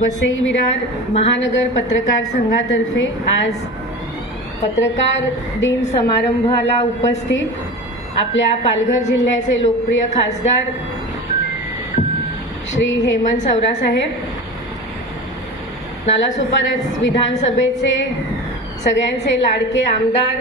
वसई विरार महानगर पत्रकार संघातर्फे आज पत्रकार दिन समारंभाला उपस्थित आपल्या पालघर जिल्ह्याचे लोकप्रिय खासदार श्री हेमंत साहेब नालासोपारस विधानसभेचे सगळ्यांचे लाडके आमदार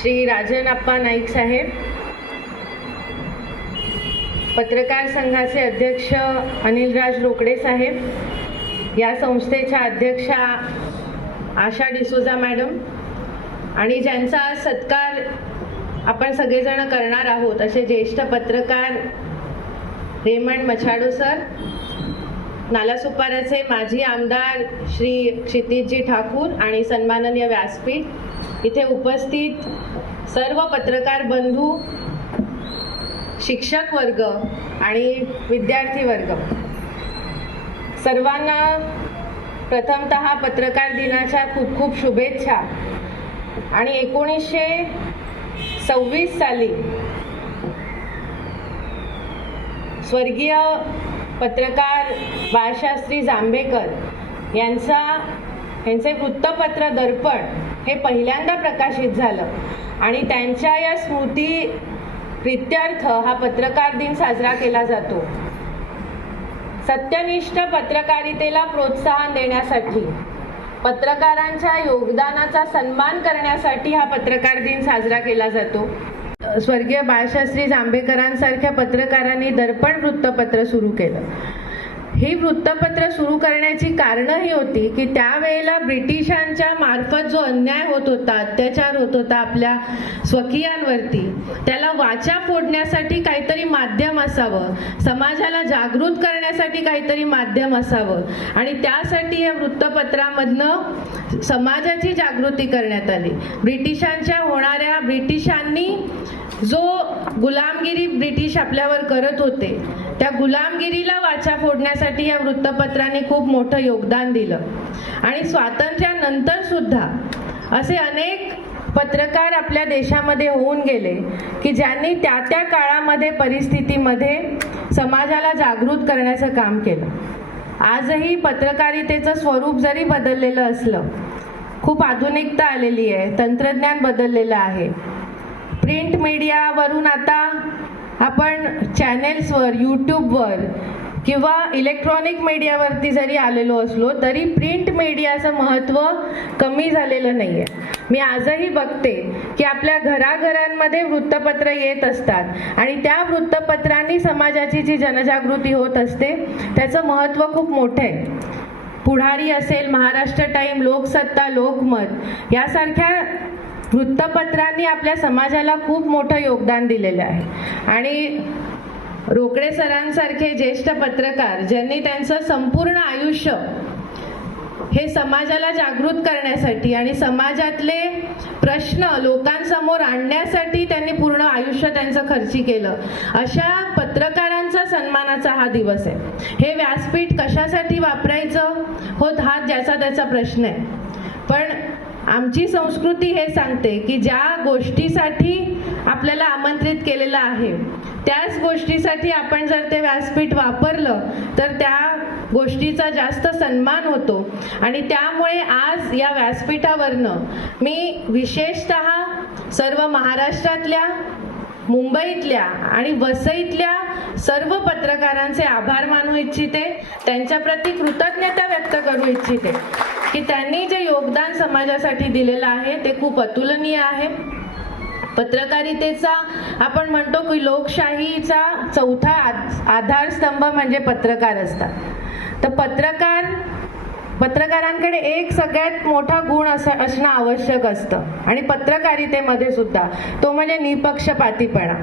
श्री राजन आप्पा नाईक साहेब पत्रकार संघाचे अध्यक्ष अनिलराज रोकडे साहेब या संस्थेच्या अध्यक्षा आशा डिसोजा मॅडम आणि ज्यांचा सत्कार आपण सगळेजण करणार आहोत असे ज्येष्ठ पत्रकार रेमंड मछाडो सर नालासुपाराचे माजी आमदार श्री क्षितिजी ठाकूर आणि सन्माननीय व्यासपीठ इथे उपस्थित सर्व पत्रकार बंधू शिक्षक वर्ग आणि विद्यार्थी वर्ग. सर्वांना प्रथमत पत्रकार दिनाच्या खूप खूप शुभेच्छा. आणि एकोणीसशे सव्वीस साली स्वर्गीय पत्रकार बाळशास्त्री जांभेकर यांचा यांचे वृत्तपत्र दर्पण हे पहिल्यांदा प्रकाशित झालं. आणि त्यांच्या या स्मृती प्रित्यर्थ हा पत्रकार दिन साजरा केला जातो. सत्यनिष्ठ पत्रकारितेला प्रोत्साहन देण्यासाठी पत्रकारांच्या योगदानाचा सन्मान करण्यासाठी हा पत्रकार दिन साजरा केला जातो. स्वर्गीय बाळशास्त्री जांभेकरांसारख्या पत्रकारांनी दर्पण वृत्तपत्र सुरू केलं. ही वृत्तपत्र सुरू करण्याची कारणं ही होती की त्यावेळेला ब्रिटिशांच्या मार्फत जो अन्याय होत होता अत्याचार होत होता आपल्या स्वकीयांवरती त्याला वाचा फोडण्यासाठी काहीतरी माध्यम असावं. समाजाला जागृत करण्यासाठी काहीतरी माध्यम असावं. आणि त्यासाठी या वृत्तपत्रामधनं समाजाची जागृती करण्यात आली. ब्रिटिशांच्या होणाऱ्या ब्रिटिशांनी जो गुलामगिरी ब्रिटिश आपल्यावर करत होते त्या गुलामगिरीला वाचा फोडण्यासाठी या वृत्तपत्राने खूप मोठं योगदान दिलं. आणि स्वातंत्र्यानंतर सुद्धा असे अनेक पत्रकार आपल्या देशामध्ये होऊन गेले की ज्यांनी त्या त्या काळामध्ये परिस्थितीमध्ये समाजाला जागृत करण्याचं काम केलं. आजही पत्रकारितेचं स्वरूप जरी बदललेलं असलं खूप आधुनिकता आलेली आहे तंत्रज्ञान बदललेलं आहे. प्रिंट मीडियावरून आता आपण चॅनेल्सवर यूट्यूबवर किंवा इलेक्ट्रॉनिक मीडियावरती जरी आलेलो असलो तरी प्रिंट मीडियाचं महत्त्व कमी झालेलं नाही आहे मी आजही बघते की आपल्या घराघरांमध्ये वृत्तपत्र येत असतात आणि त्या वृत्तपत्रांनी समाजाची जी जनजागृती होत असते त्याचं महत्त्व खूप मोठं आहे. पुढारी असेल महाराष्ट्र टाईम लोकसत्ता लोकमत यासारख्या वृत्तपत्रांनी आपल्या समाजाला खूप मोठं योगदान दिलेलं आहे. आणि रोकडे सरांसारखे ज्येष्ठ पत्रकार ज्यांनी त्यांचं संपूर्ण आयुष्य हे समाजाला जागृत करण्यासाठी आणि समाजातले प्रश्न लोकांसमोर आणण्यासाठी त्यांनी पूर्ण आयुष्य त्यांचं खर्ची केलं. अशा पत्रकारांचा सन्मानाचा हा दिवस आहे. हे व्यासपीठ कशासाठी वापरायचं? होत हा ज्याचा त्याचा प्रश्न आहे. पण आमची संस्कृती हे सांगते की ज्या गोष्टीसाठी आपल्याला आमंत्रित केलेलं आहे त्याच गोष्टीसाठी आपण जर ते व्यासपीठ वापरलं तर त्या गोष्टीचा जास्त सन्मान होतो. आणि त्यामुळे आज या व्यासपीठावरनं मी विशेषत सर्व महाराष्ट्रातल्या मुंबईतल्या आणि वसईतल्या सर्व पत्रकारांचे आभार मानू इच्छिते. त्यांच्याप्रती कृतज्ञता व्यक्त करू इच्छिते. की त्यांनी जे योगदान समाजासाठी दिलेलं आहे ते खूप अतुलनीय आहे. पत्रकारितेचा आपण म्हणतो की लोकशाहीचा चौथा आधारस्तंभ म्हणजे पत्रकार असतात. तर पत्रकार पत्रकारांकडे एक सगळ्यात मोठा गुण अस असणं आवश्यक असतं. आणि पत्रकारितेमध्ये सुद्धा तो म्हणजे निपक्षपातीपणा.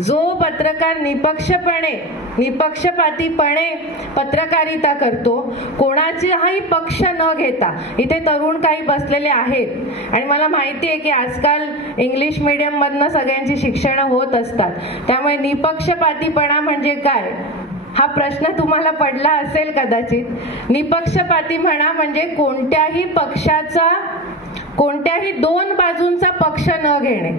जो पत्रकार निपक्षपणे निपक्षपातीपणे पत्रकारिता करतो कोणाचाही पक्ष न घेता इथे तरुण काही बसलेले आहेत. आणि मला माहिती आहे की आजकाल इंग्लिश मिडियममधनं सगळ्यांची शिक्षणं होत असतात. त्यामुळे निपक्षपातीपणा म्हणजे काय? हा प्रश्न तुम्हाला पडला असेल कदाचित. निपक्षपाती म्हणा म्हणजे कोणत्याही पक्षाचा कोणत्याही दोन बाजूंचा पक्ष न घेणे.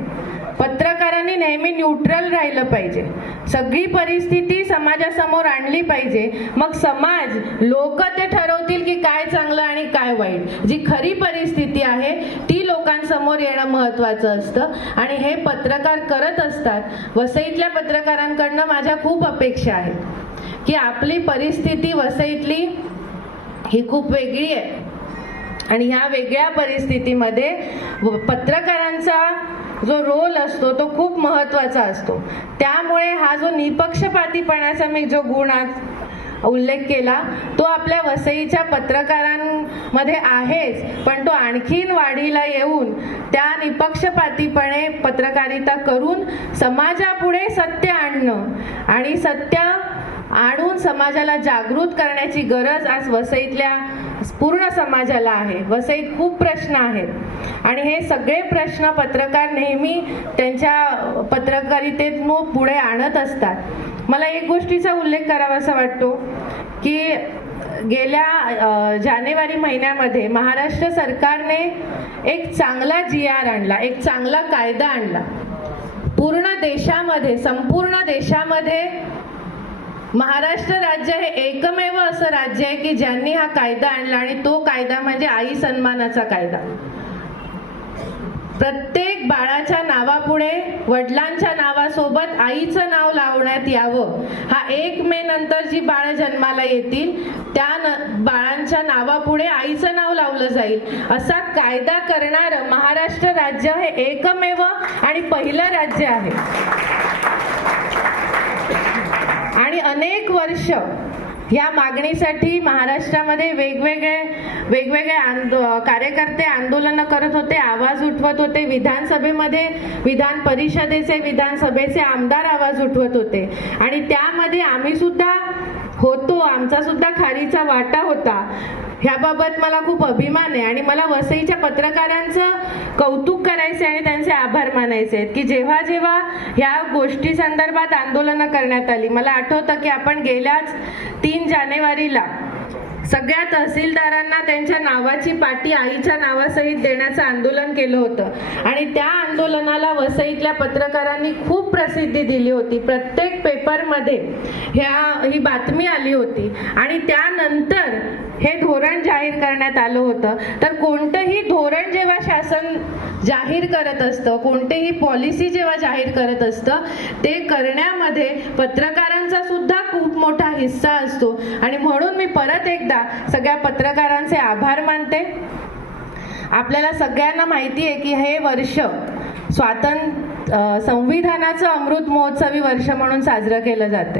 पत्रकारांनी नेहमी न्यूट्रल राहिलं पाहिजे. सगळी परिस्थिती समाजासमोर आणली पाहिजे. मग समाज लोक ते ठरवतील की काय चांगलं आणि काय वाईट. जी खरी परिस्थिती आहे ती लोकांसमोर येणं महत्वाचं असतं. आणि हे पत्रकार करत असतात. वसईतल्या पत्रकारांकडनं माझ्या खूप अपेक्षा आहेत. की आपली परिस्थिती वसईतली ही खूप वेगळी आहे. आणि ह्या वेगळ्या परिस्थितीमध्ये व- पत्रकारांचा जो रोल असतो तो खूप महत्त्वाचा असतो. त्यामुळे हा जो निपक्षपातीपणाचा मी जो गुण उल्लेख केला तो आपल्या वसईच्या पत्रकारांमध्ये आहेच पण तो आणखीन वाढीला येऊन त्या निपक्षपातीपणे पत्रकारिता करून समाजापुढे सत्य आणणं आणि सत्य आणून समाजाला जागृत करण्याची गरज आज वसईतल्या पूर्ण समाजाला आहे. वसईत खूप प्रश्न आहेत. आणि हे सगळे प्रश्न पत्रकार नेहमी त्यांच्या पत्रकारितेतून पुढे आणत असतात. मला एक गोष्टीचा उल्लेख करावासा वाटतो की गेल्या जानेवारी महिन्यामध्ये महाराष्ट्र सरकारने एक चांगला जी आर आणला एक चांगला कायदा आणला. पूर्ण देशामध्ये संपूर्ण देशामध्ये महाराष्ट्र राज्य हे एकमेव असं राज्य आहे की ज्यांनी हा कायदा आणला आणि तो कायदा म्हणजे आई सन्मानाचा कायदा. प्रत्येक बाळाच्या नावापुढे वडिलांच्या नावासोबत आईचं नाव लावण्यात यावं. हा एक मे नंतर जी बाळ जन्माला येतील त्या न- बाळांच्या नावापुढे आईचं नाव लावलं जाईल. असा कायदा करणारं महाराष्ट्र राज्य हे एकमेव आणि पहिलं राज्य आहे. आणि अनेक वर्ष या मागणीसाठी महाराष्ट्रामध्ये वेगवेगळे वेगवेगळे आंदो कार्यकर्ते आंदोलनं करत होते आवाज उठवत होते. विधानसभेमध्ये विधान परिषदेचे विधानसभेचे आमदार आवाज उठवत होते. आणि त्यामध्ये आम्ही सुद्धा होतो. आमचा सुद्धा खारीचा वाटा होता. ह्याबाबत मला खूप अभिमान आहे आणि मला वसईच्या पत्रकारांचं कौतुक करायचे आणि त्यांचे आभार मानायचे आहेत की जेव्हा जेव्हा ह्या गोष्टी संदर्भात आंदोलनं करण्यात आली मला आठवतं की आपण गेल्याच तीन जानेवारीला सगळ्या तहसीलदारांना त्यांच्या नावाची पाटी आईच्या नावासहित देण्याचं आंदोलन केलं होतं. आणि त्या आंदोलनाला वसईतल्या पत्रकारांनी खूप प्रसिद्धी दिली होती. प्रत्येक पेपरमध्ये ह्या ही बातमी आली होती. आणि त्यानंतर हे धोरण जाहीर करण्यात आलं होतं. तर कोणतंही धोरण जेव्हा शासन जाहीर करत असतं कोणतेही पॉलिसी जेव्हा जाहीर करत असतं ते करण्यामध्ये पत्रकारांचा सुद्धा हिस्सा असतो. आणि म्हणून मी परत एकदा सगळ्या पत्रकारांचे आभार मानते. आपल्याला सगळ्यांना माहिती आहे की हे वर्ष स्वातंत्र्य संविधानाचं अमृत महोत्सवी वर्ष म्हणून साजरं केलं जातं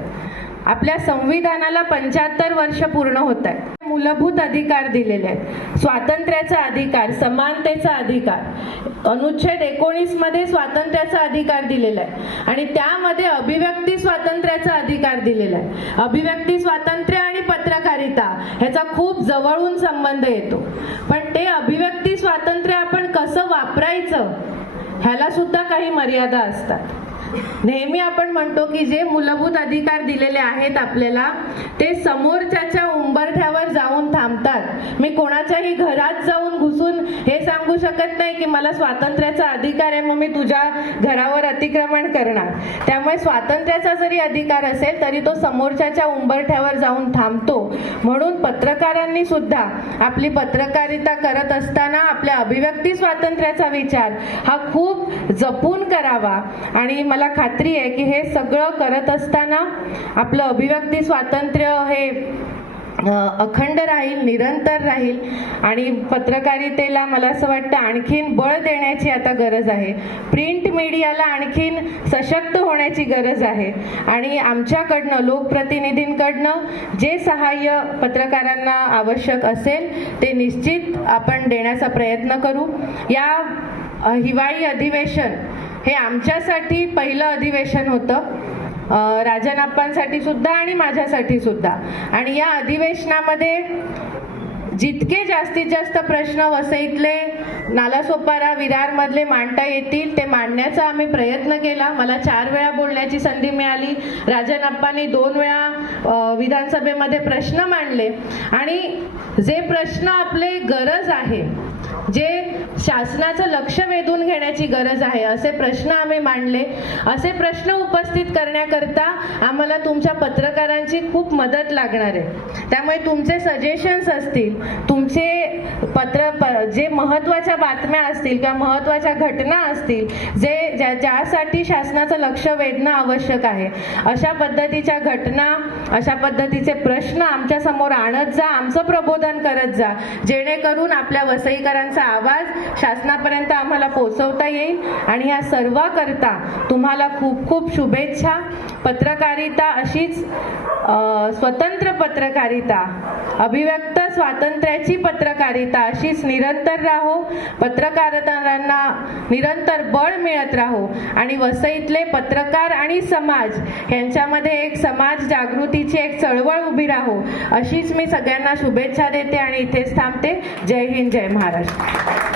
आपल्या संविधानाला पंच्याहत्तर वर्ष पूर्ण होत आहे मूलभूत अधिकार दिलेले आहेत. स्वातंत्र्याचा अधिकार समानतेचा अधिकार. अनुच्छेद एकोणीसमध्ये स्वातंत्र्याचा अधिकार दिलेला आहे. आणि त्यामध्ये अभिव्यक्ती स्वातंत्र्याचा अधिकार दिलेला आहे. अभिव्यक्ती स्वातंत्र्य आणि पत्रकारिता ह्याचा खूप जवळून संबंध येतो. पण ते अभिव्यक्ती स्वातंत्र्य आपण कसं वापरायचं ह्याला सुद्धा काही मर्यादा असतात. नेहमी आपण म्हणतो की जे मूलभूत अधिकार दिलेले आहेत आपल्याला ते समोरच्याच्या उंबरठ्यावर जाऊन थांबतात. मी कोणाच्याही घरात जाऊन घुसून हे सांगू शकत नाही की मला स्वातंत्र्याचा अधिकार आहे मग मी तुझ्या घरावर अतिक्रमण करणार. त्यामुळे स्वातंत्र्याचा जरी अधिकार असेल तरी तो समोरच्याच्या उंबरठ्यावर जाऊन थांबतो. म्हणून पत्रकारांनी सुद्धा आपली पत्रकारिता करत असताना आपल्या अभिव्यक्ती स्वातंत्र्याचा विचार हा खूप जपून करावा. आणि मला खात्री आहे की हे सगळं करत असताना आपलं अभिव्यक्ती स्वातंत्र्य हे अखंड राहील निरंतर राहील. आणि पत्रकारितेला मला असं वाटतं आणखीन बळ देण्याची आता गरज आहे. प्रिंट मीडियाला आणखीन सशक्त होण्याची गरज आहे. आणि आमच्याकडनं लोकप्रतिनिधींकडनं जे सहाय्य पत्रकारांना आवश्यक असेल ते निश्चित आपण देण्याचा प्रयत्न करू. या हिवाळी अधिवेशन हे आमच्यासाठी पहिलं अधिवेशन होतं. राजनाप्पांसाठी सुद्धा आणि माझ्यासाठी सुद्धा. आणि या अधिवेशनामध्ये जितके जास्तीत जास्त प्रश्न वसईतले नालासोपारा विरारमधले मांडता येतील ते मांडण्याचा आम्ही प्रयत्न केला. मला चार वेळा बोलण्याची संधी मिळाली. राजन अप्पांनी दोन वेळा विधानसभेमध्ये प्रश्न मांडले. आणि जे प्रश्न आपले गरज आहे जे शासनाचं लक्ष वेधून घेण्याची गरज आहे असे प्रश्न आम्ही मांडले. असे प्रश्न उपस्थित करण्याकरता आम्हाला तुमच्या पत्रकारांची खूप मदत लागणार आहे. त्यामुळे तुमचे सजेशन्स असतील तुमचे पत्र प जे महत्त्वाच्या बातम्या असतील किंवा महत्त्वाच्या घटना असतील जे ज्या ज्यासाठी शासनाचं लक्ष वेधणं आवश्यक आहे. अशा पद्धतीच्या घटना अशा पद्धतीचे प्रश्न आमच्यासमोर आणत जा आमचं प्रबोधन करत जा. जेणेकरून आपल्या वसईकरांचा आवाज शासनापर्यंत आम्हाला पोचवता येईल. आणि ह्या सर्वाकरता तुम्हाला खूप खूप शुभेच्छा. पत्रकारिता अशीच स्वतंत्र पत्रकारिता अभिव्यक्त स्वातंत्र्याची पत्रकारिता अशीच निरंतर राहो पत्रकारांना निरंतर बळ मिळत राहो आणि वसईतले पत्रकार आणि समाज यांच्यामध्ये एक समाज जागृतीची एक चळवळ उभी राहो अशीच मी सगळ्यांना शुभेच्छा देते आणि इथेच थांबते. जय हिंद जय महाराष्ट्र.